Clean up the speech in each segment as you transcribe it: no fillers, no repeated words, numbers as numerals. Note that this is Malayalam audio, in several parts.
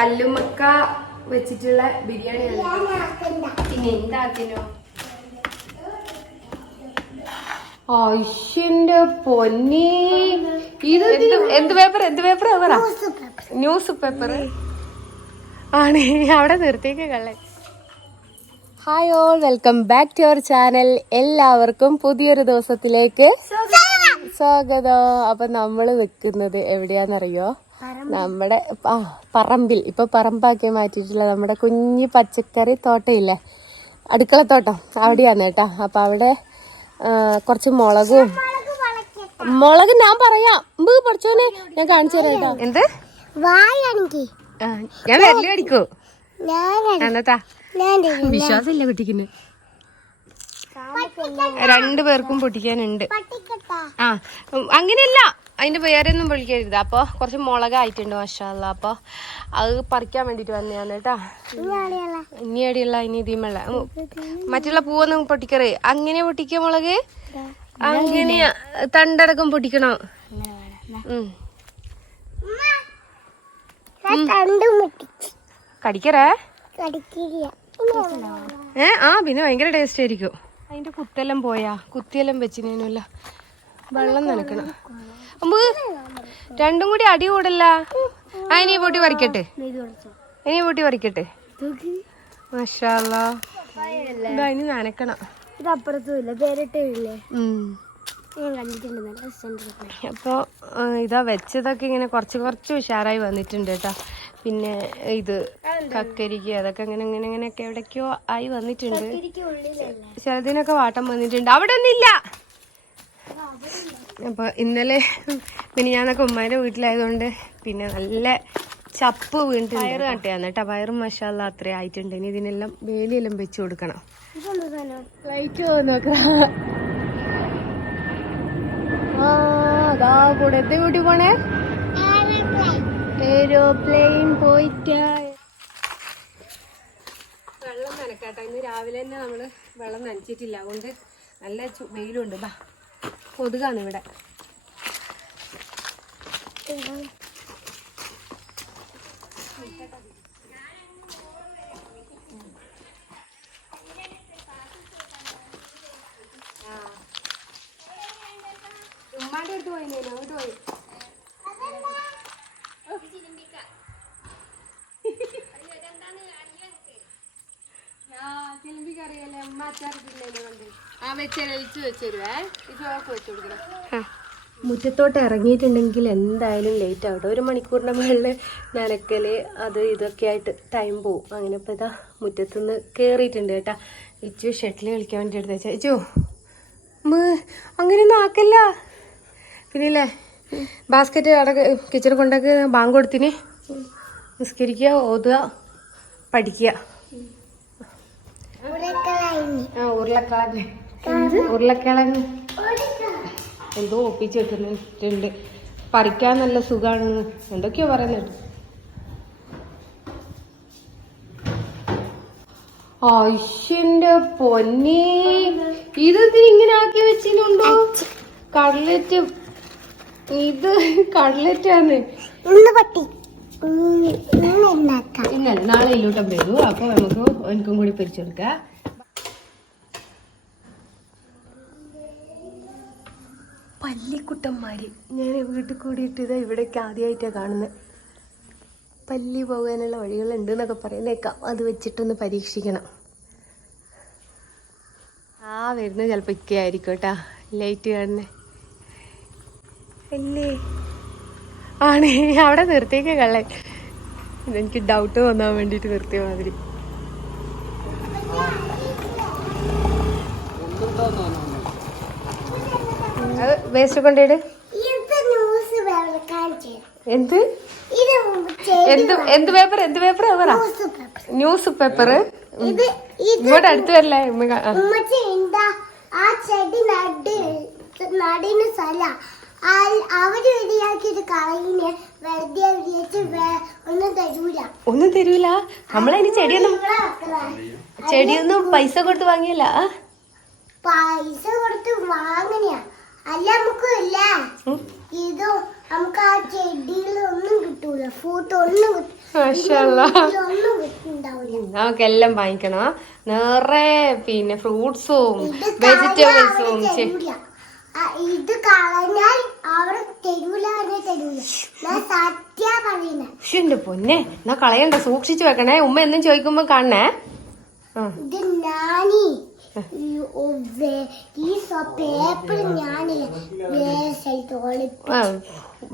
കല്ലുമ്മക്ക വെച്ചിട്ടുള്ള ബിരിയാണി. പിന്നെ എന്താക്കിനോ ആയിഷന്റെ പൊന്നി, ഇത് എന്ത് പേപ്പർ പറ? ന്യൂസ് പേപ്പർ ആണ്. അവിടെ നിർത്തിയേക്ക് കള്ളൻ. Hi all, welcome back to our channel. എല്ലാവർക്കും പുതിയൊരു ദിവസത്തിലേക്ക് സ്വാഗതം. അപ്പൊ നമ്മള് നിൽക്കുന്നത് എവിടെയാന്നറിയോ? നമ്മുടെ പറമ്പിൽ. ഇപ്പൊ പറമ്പാക്കി മാറ്റിയിട്ടുള്ള നമ്മുടെ കുഞ്ഞു പച്ചക്കറി തോട്ടയില്ലേ, അടുക്കളത്തോട്ടം, അവിടെയാണ് കേട്ടോ. അപ്പൊ അവിടെ കുറച്ച് മുളക് ഞാൻ പറയാം. പഠിച്ചോനെ ഞാൻ കാണിച്ചു തരാം കേട്ടോ. എന്ത് ഞാൻ വരല് കടിക്കൂ എന്നത്താ വിശ്വാസമില്ല കുട്ടിക്കിന്. 2 പേർക്കും പൊട്ടിക്കാനുണ്ട്. ആ അങ്ങനെയല്ല, അതിന്റെ പേരൊന്നും പൊളിക്കരുത്. അപ്പൊ കുറച്ച് മുളകായിട്ടുണ്ട് മാഷാഅല്ലാ. അപ്പൊ അത് പറിക്കാൻ വേണ്ടിട്ട് വന്നതാണ് കേട്ടാ. ഇനി അടിയുള്ള ഇനി ഇതിമള്ള മറ്റുള്ള പൂവൊന്നും പൊട്ടിക്കറ്. അങ്ങനെ പൊട്ടിക്ക മുളക്, അങ്ങനെ തണ്ടടക്കം പൊട്ടിക്കണോ? കടിക്കറേ? പിന്നെ ഭയങ്കര ടേസ്റ്റ് ആയിരിക്കും. അതിന്റെ കുത്തെല്ലാം പോയാ, കുത്തിയെല്ലാം വെച്ചിനല്ല വെള്ളം നനക്കണം. നമുക്ക് 2ഉം കൂടി അടി കൂടല്ല. ഇനി പൊട്ടി പറിക്കട്ടെ, മാഷാഅല്ലാ. ഇനി നനക്കണം. അപ്പൊ ഇതാ വെച്ചതൊക്കെ ഇങ്ങനെ കുറച്ച് ഉഷാറായി വന്നിട്ടുണ്ട് കേട്ടാ. പിന്നെ ഇത് കക്കരിക്ക് അതൊക്കെ ഇങ്ങനെയൊക്കെ എവിടേക്കോ ആയി വന്നിട്ടുണ്ട്. ചിലതിനൊക്കെ വാട്ടം വന്നിട്ടുണ്ട്. അവിടെ ഒന്നുമില്ല. അപ്പൊ ഇന്നലെ പിന്നെ ഞാനൊക്കെ ഉമ്മാന്റെ വീട്ടിലായതുകൊണ്ട് പിന്നെ നല്ല ചപ്പ് വീണിട്ട് പയറ് കട്ടയാന്ന് കേട്ടാ. പയറും മാഷാഅല്ലാ അത്രയും ആയിട്ടുണ്ട്. ഇനി ഇതിനെല്ലാം വേലിയെല്ലാം വെച്ച് കൊടുക്കണം. ലൈറ്റ് അതാ കൂടെ എത്തി കൂട്ടി പോണേ. എയ്റോപ്ലെയിൻ പോയിട്ട് വെള്ളം നനക്കാട്ടോ. ഇന്ന് രാവിലെ തന്നെ നമ്മള് വെള്ളം നനച്ചിട്ടില്ല, അതുകൊണ്ട് നല്ല വെയിലുണ്ട്. കൊതുകാണ് ഇവിടെ. ഉമ്മാന്റെ അടുത്ത് പോയി, അങ്ങോട്ട് പോയി. ചിലമ്പിക്കറിയല്ലേ അമ്മ അച്ചാറിട്ടില്ലേ കൊണ്ട് വെച്ചുതരുവേ. ഇതൊക്കെ വെച്ചു കൊടുക്കണം. മുറ്റത്തോട്ട് ഇറങ്ങിയിട്ടുണ്ടെങ്കിൽ എന്തായാലും ലേറ്റ് ആവട്ടെ. 1 മണിക്കൂറിന്റെ മുകളിൽ നനക്കല് അത് ഇതൊക്കെ ആയിട്ട് ടൈം പോവും. അങ്ങനെ ഇപ്പൊ ഇതാ മുറ്റത്തുനിന്ന് കേറിയിട്ടുണ്ട് കേട്ടാ. ഇച്ചു ഷട്ടിൽ കളിക്കാൻ വേണ്ടി എടുത്ത് വെച്ചാ. ഇച്ചു അങ്ങനെയൊന്നും ആക്കല്ല. പിന്നില്ലേ ബാസ്ക്കറ്റ് അവിടെ കിച്ചണിൽ കൊണ്ടൊക്കെ ബാങ്ക് കൊടുത്തിന്. നിസ്കരിക്കുക, ഓതുക, പഠിക്കുക. ഉരുളക്കിഴങ്ങ് എന്തോ ഒപ്പിച്ച് വെക്കുന്നുണ്ട്. പറിക്കാൻ നല്ല സുഖാണെന്ന് എന്തൊക്കെയോ പറയുന്നുണ്ട്. ആയിഷന്റെ പൊന്നി, ഇത് ഇങ്ങനെ ആക്കി വെച്ചിട്ടുണ്ടോ? കട്ലറ്റ്. ഇത് കട്ലറ്റാണ്. ഇന്നലെ നാളെ ഇല്ലൂട്ടം വരൂ. അപ്പൊ നമുക്ക് എനിക്കും കൂടി പൊരിച്ചെടുക്കാം. പല്ലിക്കുട്ടന്മാര് ഞാൻ വീട്ടിൽ കൂടിയിട്ട് ഇതാ ഇവിടേക്ക് ആദ്യമായിട്ടാണ് കാണുന്നത്. പല്ലി പോകാനുള്ള വഴികളുണ്ട് എന്നൊക്കെ പറയുന്നേക്കാം. അത് വെച്ചിട്ടൊന്ന് പരീക്ഷിക്കണം. വരുന്നത് ചിലപ്പോൾ ഇക്ക ആയിരിക്കും കേട്ടാ. ലൈറ്റ് കാണുന്നേ അല്ലേ ആണ്. അവിടെ നിർത്തിയേക്ക് കള്ളൻ. ഇതെനിക്ക് ഡൗട്ട് തോന്നാൻ വേണ്ടിട്ട് നിർത്തിയ മാതിരി. വേസ്റ്റ് കൊണ്ടേട്. എന്ത് പേപ്പർ പറ? News paper. ഇങ്ങോട്ട് അടുത്ത് വരല്ലേ? ഒന്നും തരൂല. നമ്മളതിന് ചെടിയൊന്നും പൈസ കൊടുത്ത് വാങ്ങിയല്ല. പൈസ കൊടുത്ത് വാങ്ങനെയാ. അല്ല നമുക്ക് ഇല്ല ഇതും നമുക്ക് ആ ചെടിയിലൊന്നും കിട്ടൂല, ഫ്രൂട്ട് ഒന്നും നമുക്കെല്ലാം വാങ്ങിക്കണം. നിറയെ പിന്നെ ഫ്രൂട്ട്സും വെജിറ്റബിൾസും. ഇത് കളഞ്ഞാൽ അവിടെ തരൂല, സത്യ പറയുന്നത്. എന്റെ പൊന്നെ, എന്നാ കളയണ്ട, സൂക്ഷിച്ചു വെക്കണേ. ഉമ്മ എന്നും ചോദിക്കുമ്പോ കാണണേ. ഇത് ഞാനീ ഈ പേപ്പർ ഞാന്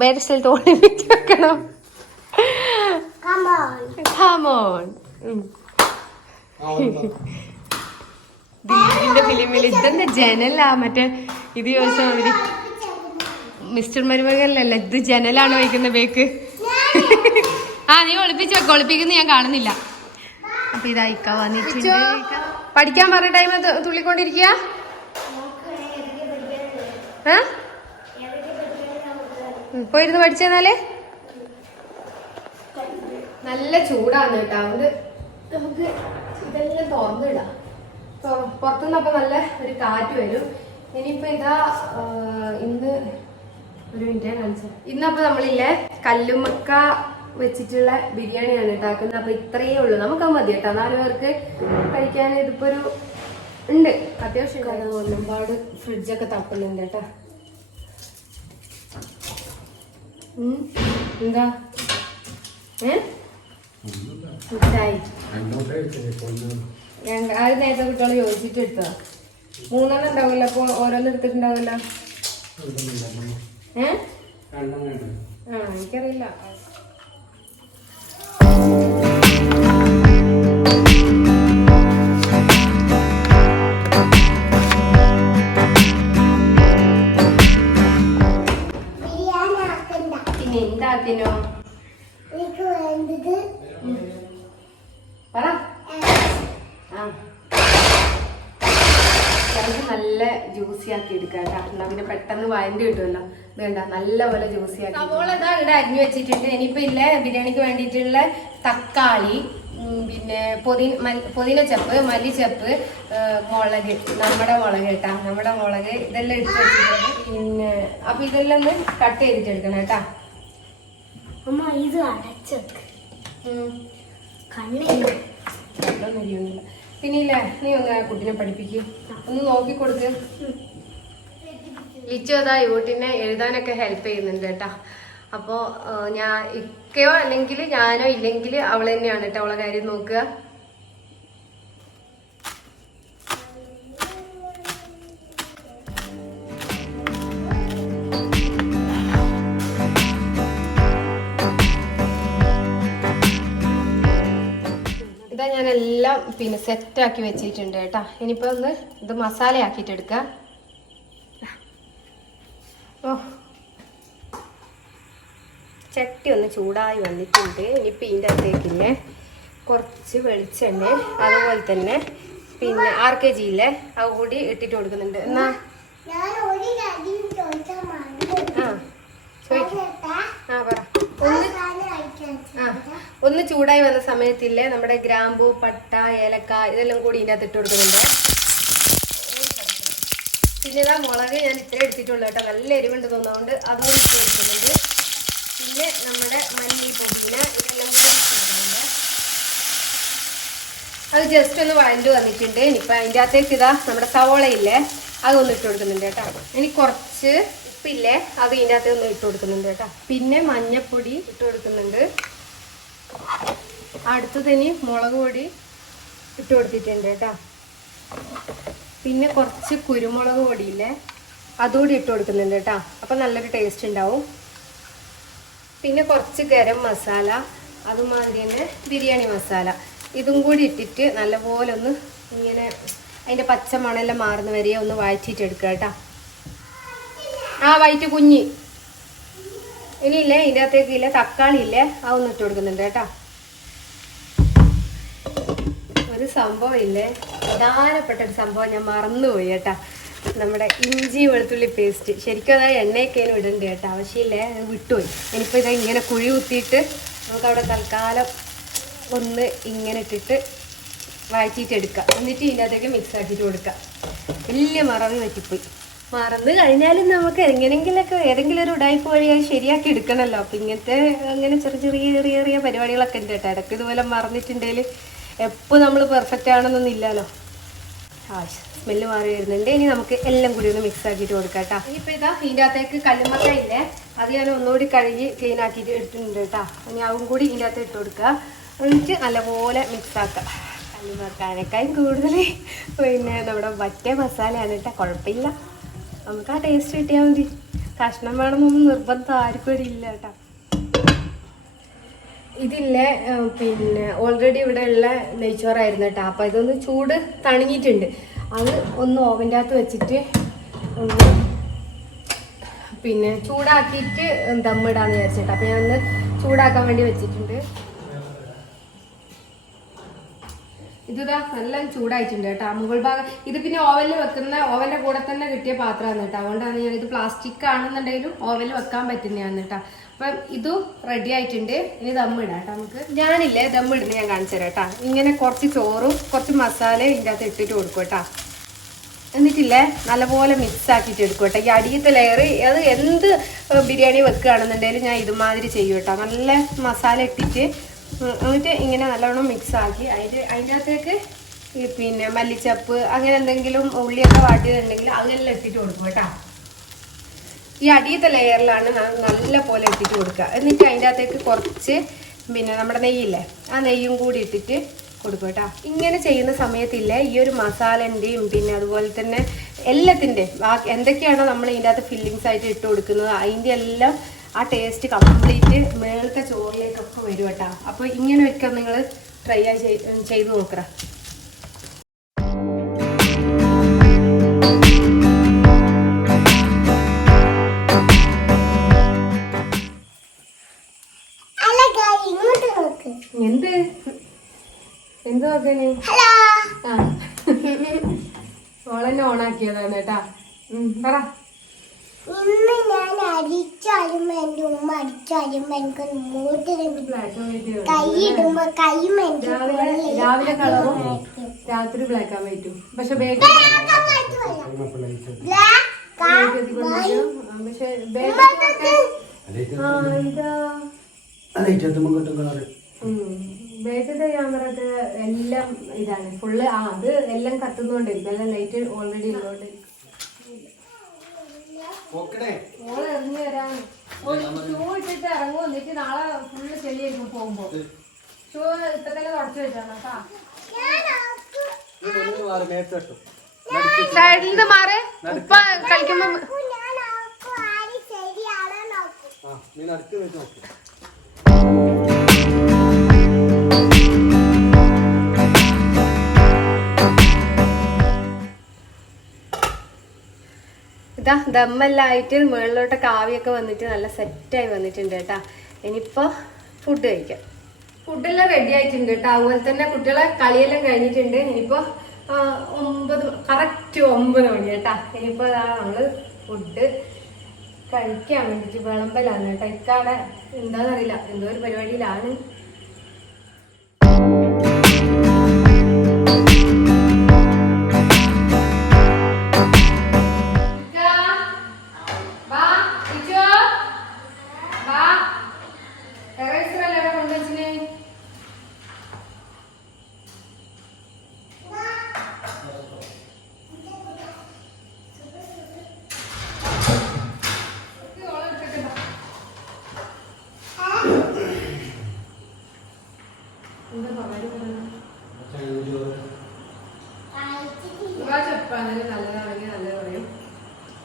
വേറെ സ്ഥലത്ത് ഒളിപ്പിച്ച് വെക്കണം. ദീപിന്റെ ഫിലിമിൽ ഇതെന്താ ജനലാ? മറ്റേ ഇത് ചോദിച്ചാൽ മതി. മിസ്റ്റർ മരുമകനല്ല, ഇത് ജനലാണോ വയ്ക്കുന്ന ബേക്ക്? നീ ഒളിപ്പിച്ച് വെക്ക, ഒളിപ്പിക്കുന്ന ഞാൻ കാണുന്നില്ല. അപ്പൊ ഇതായിക്ക വന്നിട്ടുണ്ട്. പഠിക്കാൻ പറഞ്ഞ ടൈം തുള്ളിക്കൊണ്ടിരിക്കുക. പോയിരുന്ന് പഠിച്ചെന്നാലേ. നല്ല ചൂടാണ് കേട്ടോ, അതുകൊണ്ട് നമുക്ക് ഇതെല്ലാം തുറന്നിടാം. പുറത്തുനിന്ന് അപ്പൊ നല്ല ഒരു കാറ്റ് വരും. ഇനിയിപ്പോ ഇതാ ഇന്ന് ഒരു മിനിറ്റ് കാണിച്ചു. ഇന്നപ്പോ നമ്മളില്ലേ കല്ലുമ്മക്ക വെച്ചിട്ടുള്ള ബിരിയാണിയാണ് ഉണ്ടാക്കുന്നത്. അപ്പൊ ഇത്രയേ ഉള്ളൂ, നമുക്ക് മതി കേട്ടോ. 4 പേർക്ക് കഴിക്കാൻ ഇതിപ്പോ ഒരു ഉണ്ട് അത്യാവശ്യം. ഒരുപാട് ഫ്രിഡ്ജൊക്കെ തപ്പുന്നുണ്ട് കേട്ടോ. എന്താ അത് നേരത്തെ കുട്ടികൾ ചോദിച്ചിട്ട് എടുത്തതാ. 3 ഉണ്ടാവില്ല, അപ്പൊ ഓരോന്നും എടുത്തിട്ടുണ്ടാവില്ല. എനിക്കറിയില്ല. പിന്നെ എന്താത്തിനോ പറ. നല്ല ജ്യൂസി ആക്കി എടുക്കാം കേട്ടോ. എന്നാ പിന്നെ പെട്ടെന്ന് വഴണ്ടി കിട്ടുമല്ലോ. ഇത് കണ്ട നല്ല പോലെ ജ്യൂസി ആക്കി. അപ്പോൾ ഇതാ ഇവിടെ അരിഞ്ഞു വെച്ചിട്ടുണ്ട്. ഇനിയിപ്പോ ഇല്ലേ ബിരിയാണിക്ക് വേണ്ടിയിട്ടുള്ള തക്കാളി, പിന്നെ പുതിന ചപ്പ്, മല്ലിച്ചപ്പ്, മുളക്, നമ്മുടെ മുളക് കേട്ടാ, നമ്മുടെ മുളക് ഇതെല്ലാം എടുത്ത് വെച്ചിട്ടുണ്ട്. പിന്നെ അപ്പൊ ഇതെല്ലാം ഒന്ന് കട്ട് ചെയ്തിട്ടെടുക്കണം കേട്ടാ. അമ്മ ഇത് അടച്ചെടുക്ക, കണ്ണൊന്നുമില്ല. പിന്നെ ഇല്ലേ നീ ഒന്ന് കുട്ടിനെ പഠിപ്പിക്കും, ഒന്ന് നോക്കിക്കൊടുക്ക്. ലിച്ചു അതാ യൂട്ടിനെ എഴുതാനൊക്കെ ഹെൽപ്പ് ചെയ്യുന്നുണ്ട് കേട്ടാ. അപ്പോൾ ഞാൻ ഇക്കയോ അല്ലെങ്കിൽ ഞാനോ ഇല്ലെങ്കിൽ അവൾ തന്നെയാണ് കേട്ടോ അവളെ കാര്യം നോക്കുക. ഇതാ ഞാനെല്ലാം പിന്നെ സെറ്റാക്കി വെച്ചിട്ടുണ്ട് കേട്ടാ. ഇനിയിപ്പോൾ ഒന്ന് ഇത് മസാല ആക്കിയിട്ടെടുക്കാം. ചട്ടി ഒന്ന് ചൂടായി വന്നിട്ടുണ്ട്. ഇനിയിപ്പോൾ ഇതിൻ്റെ അകത്തേക്കില്ലേ കുറച്ച് വെളിച്ചെണ്ണ, അതുപോലെ തന്നെ പിന്നെ 6 kg ഇല്ലേ അത് കൂടി ഇട്ടിട്ട് കൊടുക്കുന്നുണ്ട്. എന്നാ പറ. ഒന്ന് ചൂടായി വന്ന സമയത്തില്ലേ നമ്മുടെ ഗ്രാമ്പൂ, പട്ട, ഏലക്ക ഇതെല്ലാം കൂടി ഇതിൻ്റെ അകത്ത് ഇട്ട് കൊടുക്കുന്നുണ്ട്. പിന്നെ ഇതാ മുളക് ഞാൻ ഇത്ര എടുത്തിട്ടുള്ളൂ കേട്ടോ, നല്ല എരിവുണ്ട് തോന്നുന്നതുകൊണ്ട് അതും ഇട്ട് കൊടുക്കുന്നുണ്ട്. പിന്നെ നമ്മുടെ മല്ലി, പുതിന ഇതെല്ലാം കൂടി ഇട്ടിട്ടുണ്ട്. അത് ജസ്റ്റ് ഒന്ന് വഴണ്ട് വന്നിട്ടുണ്ട്. ഇനിയിപ്പോൾ അതിൻ്റെ അകത്തേക്ക് ഇതാ നമ്മുടെ സവോളയില്ലേ അതൊന്ന് ഇട്ട് കൊടുക്കുന്നുണ്ട് കേട്ടോ. ഇനി കുറച്ച് ഉപ്പില്ലേ അത് ഇതിൻ്റെ അകത്ത് ഒന്ന് ഇട്ട് കൊടുക്കുന്നുണ്ട് കേട്ടോ. പിന്നെ മഞ്ഞപ്പൊടി ഇട്ട് കൊടുക്കുന്നുണ്ട്. അടുത്തത് ഇനി മുളക് പൊടി ഇട്ട് കൊടുത്തിട്ടുണ്ട് കേട്ടോ. പിന്നെ കുറച്ച് കുരുമുളക് പൊടിയില്ലേ അതുകൂടി ഇട്ട് കൊടുക്കുന്നുണ്ട് കേട്ടോ. അപ്പം നല്ലൊരു ടേസ്റ്റ് ഉണ്ടാവും. പിന്നെ കുറച്ച് ഗരം മസാല, അതുമാതിരി തന്നെ ബിരിയാണി മസാല ഇതും കൂടി ഇട്ടിട്ട് നല്ലപോലെ ഒന്ന് ഇങ്ങനെ അതിൻ്റെ പച്ച മണമെല്ലാം മാറുന്ന വരെ ഒന്ന് വഴറ്റിയിട്ടെടുക്കുക കേട്ടോ. വൈറ്റ് കുഞ്ഞി. ഇനിയില്ലേ ഇതിൻ്റെ അകത്തേക്ക് ഇല്ലേ തക്കാളി ഇല്ലേ അതൊന്ന് ഇട്ട് കൊടുക്കുന്നുണ്ട് കേട്ടോ. ഒരു സംഭവം ഇല്ലേ, പ്രധാനപ്പെട്ട ഒരു സംഭവം ഞാൻ മറന്നുപോയി കേട്ടാ. നമ്മുടെ ഇഞ്ചി വെളുത്തുള്ളി പേസ്റ്റ് ശരിക്കും അതായത് എണ്ണയൊക്കെയാണ് ഇടേണ്ടത് കേട്ടോ. ആവശ്യമില്ലേ അത് വിട്ടുപോയി. ഇനിയിപ്പോൾ ഇതാ ഇങ്ങനെ കുഴി കുത്തിയിട്ട് നമുക്കവിടെ തൽക്കാലം ഒന്ന് ഇങ്ങനെ ഇട്ടിട്ട് വഴറ്റിയിട്ട് എടുക്കാം. എന്നിട്ട് ഇതിൻ്റെ അകത്തേക്ക് മിക്സ് ആക്കിയിട്ട് കൊടുക്കാം. വലിയ മറവി പറ്റിപ്പോയി. മറന്നു കഴിഞ്ഞാലും നമുക്ക് എങ്ങനെങ്കിലൊക്കെ ഏതെങ്കിലും ഒരു ഉടായ്പ വഴി അത് ശരിയാക്കി എടുക്കണമല്ലോ. അപ്പം ഇങ്ങനത്തെ അങ്ങനെ ചെറിയ പരിപാടികളൊക്കെ ഉണ്ട് കേട്ടോ. ഇടയ്ക്ക് ഇതുപോലെ മറന്നിട്ടുണ്ടെങ്കിൽ എപ്പോൾ നമ്മൾ പെർഫെക്റ്റ് ആണെന്നൊന്നും ഇല്ലല്ലോ. സ്മെല്ല് മാറി വരുന്നുണ്ട്. ഇനി നമുക്ക് എല്ലാം കൂടി ഒന്ന് മിക്സ് ആക്കിയിട്ട് കൊടുക്കാം കേട്ടോ. ഇനിയിപ്പോൾ ഇതാ ഇതിൻ്റെ അകത്തേക്ക് കല്ലുമ്മക്കായ ഇല്ലേ, അത് ഞാൻ ഒന്നുകൂടി കഴുകി ക്ലീൻ ആക്കിയിട്ട് എടുത്തിട്ടുണ്ട് കേട്ടോ. ഇനി അതും കൂടി ഇതിൻ്റെ അകത്ത് ഇട്ട് കൊടുക്കുക. എന്നിട്ട് നല്ലപോലെ മിക്സ് ആക്കാം. കല്ലുമ്മക്കായനേക്കാളും കൂടുതൽ പിന്നെ നമ്മുടെ മറ്റേ മസാലയാണ് കേട്ടോ. കുഴപ്പമില്ല, നമുക്ക് ആ ടേസ്റ്റ് കിട്ടിയാൽ മതി. കഷ്ണം വേണമെന്നൊന്നും നിർബന്ധം ആർക്കും ഒരു ഇല്ല കേട്ടോ. ഇതില്ലേ പിന്നെ ഓൾറെഡി ഇവിടെ ഉള്ള നെയ്ച്ചോറായിരുന്നു കേട്ടോ. അപ്പോൾ ഇതൊന്ന് ചൂട് തണിഞ്ഞിട്ടുണ്ട്. അത് ഒന്ന് ഓവൻ്റെ അകത്ത് വെച്ചിട്ട് പിന്നെ ചൂടാക്കിയിട്ട് ദമ്മിടാന്ന് വിചാരിച്ചിട്ട്. അപ്പോൾ ഞാൻ ഒന്ന് ചൂടാക്കാൻ വേണ്ടി വെച്ചിട്ടുണ്ട്. ഇതാ നല്ല ചൂടായിട്ടുണ്ട് കേട്ടോ. മുകൾ ഭാഗം ഇത് പിന്നെ ഓവനിൽ വെക്കുന്ന, ഓവൻ്റെ കൂടെ തന്നെ കിട്ടിയ പാത്രമാണ് കേട്ടോ. അതുകൊണ്ടാണ് ഞാൻ ഇത് പ്ലാസ്റ്റിക് ആണെന്നുണ്ടെങ്കിലും ഓവനിൽ വെക്കാൻ പറ്റുന്നതാണ് കേട്ടോ. അപ്പം ഇതും റെഡി ആയിട്ടുണ്ട്. ഇനി ദമ്മിടാം കേട്ടോ നമുക്ക്. ഞാനില്ലേ ദമ്മിടുന്നത് ഞാൻ കാണിച്ചു തരാം കേട്ടോ. ഇങ്ങനെ കുറച്ച് ചോറും കുറച്ച് മസാലയും ഇതിൻ്റെ അകത്ത് ഇട്ടിട്ട് കൊടുക്കും കേട്ടോ. എന്നിട്ടില്ലേ നല്ലപോലെ മിക്സ് ആക്കിയിട്ട് എടുക്കും കേട്ടോ. ഈ അടിയത്തെ ലെയർ അത് എന്ത് ബിരിയാണി വെക്കുകയാണെന്നുണ്ടെങ്കിലും ഞാൻ ഇതുമാതിരി ചെയ്യും കേട്ടോ. നല്ല മസാല ഇട്ടിട്ട് എന്നിട്ട് ഇങ്ങനെ നല്ലോണം മിക്സ് ആക്കി അതിൻ്റെ അകത്തേക്ക് ഈ പിന്നെ മല്ലിച്ചപ്പ് അങ്ങനെ എന്തെങ്കിലും ഉള്ളിയൊക്കെ വാട്ടിയതുണ്ടെങ്കിൽ അതെല്ലാം ഇട്ടിട്ട് കൊടുക്കും കേട്ടോ. ഈ അടിയത്തെ ലെയറിലാണ് നല്ല പോലെ ഇട്ടിട്ട് കൊടുക്കുക. എന്നിട്ട് അതിൻ്റെ അകത്തേക്ക് കുറച്ച് പിന്നെ നമ്മുടെ നെയ്യില്ലേ, ആ നെയ്യും കൂടി ഇട്ടിട്ട് കൊടുക്കും കേട്ടോ. ഇങ്ങനെ ചെയ്യുന്ന സമയത്തില്ലേ ഈ ഒരു മസാലൻ്റെയും പിന്നെ അതുപോലെ തന്നെ എല്ലാത്തിൻ്റെയും എന്തൊക്കെയാണോ നമ്മൾ ഇതിൻ്റെ അകത്ത് ഫില്ലിങ്സ് ആയിട്ട് ഇട്ട് കൊടുക്കുന്നത് അതിൻ്റെ എല്ലാം ആ ടേസ്റ്റ് കംപ്ലീറ്റ് മേളത്തെ ചോറിലേക്കൊക്കെ വരും കേട്ടോ. അപ്പോൾ ഇങ്ങനെ ഒക്കെ നിങ്ങൾ ട്രൈ ചെയ്ത് നോക്കുക. എന്ത് എന്ത് നോക്കാന് ഓളെന്നെ ഓണാക്കിയതാണ് കേട്ടാ. പറ. ഇന്ന് ഞാൻ അടിച്ചാലും എന്റെ ഉമ്മ അടിച്ചാലും എനിക്ക് കൈയിടുമ്പോ കൈയും രാവിലെ കളറും രാത്രി ബ്ലാക്ക് ആവാൻ പറ്റും. പക്ഷെ ബേക്കത്തെ ക്യാമറക്ക് എല്ലാം ഇതാണ് ഫുള്ള്. അത് എല്ലാം കത്തുന്നോണ്ടിരിക്കും. എല്ലാം ലൈറ്റ് ഓൾറെഡി ഉള്ളോണ്ടിരിക്കും. ഓള് ഇറങ്ങി വരാൻ ഷൂ ഇട്ടിട്ട് ഇറങ്ങും. എന്നിട്ട് നാളെ ഫുള്ള് ചെളിയായിരിക്കും പോകുമ്പോ. ഷൂ ഇപ്പൊ തന്നെ തുടച്ചു വെച്ചാണ് കേട്ടോ. സൈഡിൽ നിന്ന് മാറി ഉപ്പ കളിക്കുമ്പോ ഇതാ ദമ്മെല്ലാം ആയിട്ട് മുകളിലോട്ടൊക്കെ ആവിയൊക്കെ വന്നിട്ട് നല്ല സെറ്റായി വന്നിട്ടുണ്ട് കേട്ടാ. ഇനിയിപ്പോൾ ഫുഡ് കഴിക്കാം. ഫുഡെല്ലാം റെഡി ആയിട്ടുണ്ട് കേട്ടോ. അതുപോലെ തന്നെ കുട്ടികളെ കളിയെല്ലാം കഴിഞ്ഞിട്ടുണ്ട്. ഇനിയിപ്പോൾ കറക്റ്റ് 9 മണി കേട്ടാ. ഇനിയിപ്പോൾ നമ്മള് ഫുഡ് കഴിക്കാൻ വേണ്ടിയിട്ട് വിളമ്പലാണ് കേട്ടോ. ഇക്കാടെ എന്താണെന്നറിയില്ല, എന്തോ ഒരു പരിപാടിയിലാണ്. നല്ലതാണെങ്കിൽ നല്ലത് പറയും.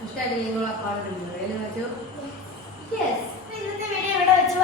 ഇഷ്ടമായിട്ടില്ലെങ്കിൽ അപ്പാടുണ്ട്. ഇന്നത്തെ വീഡിയോ ഇവിടെ വെച്ച്